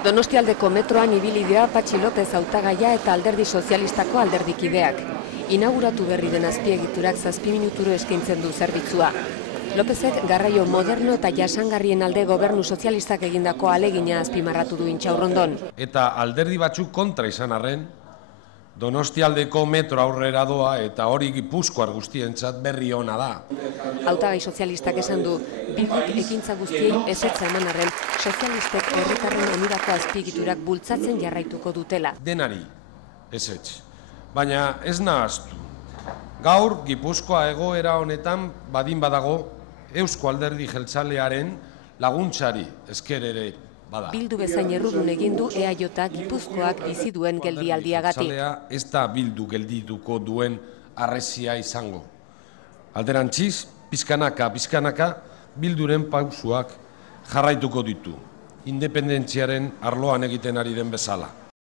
Donostialdeko metroan ibili dira Patxi López hautagaia eta Alderdi Sozialistako alderdikideak. Inauguratu berri den azpiegiturak 7 minuturo eskaintzen du zerbitzua. Lópezek garraio moderno eta jasangarrien alde gobernu sozialistak egindako ahalegina azpimarratu du Intxaurrondon. Eta alderdi batzuk kontra izan arren, Donostialdeko metro aurrera doa eta hori Gipuzkoar guztientzat berri ona da. Hautagai sozialistak esan du, Bilduk ekintza guztiei ezetza eman arren, sozialistek herritarren onurako azpiegiturak bultzatzen jarraituko dutela. Denari, ezetz. Baina ez nahaztu. Gaur Gipuzkoa egoera honetan badin badago Eusko Alderdi Jeltzalearen laguntzari esker ere bada. Bildu bezain errudun egin du EAJ Gipuzkoak bizi duen geldialdiagatik. Jeltzalea ez da Bildu geldituko duen harresia izango. Alderantziz, pizkanaka Bilduren pausuak jarraituko ditu, independentziaren arloan egiten ari den bezala.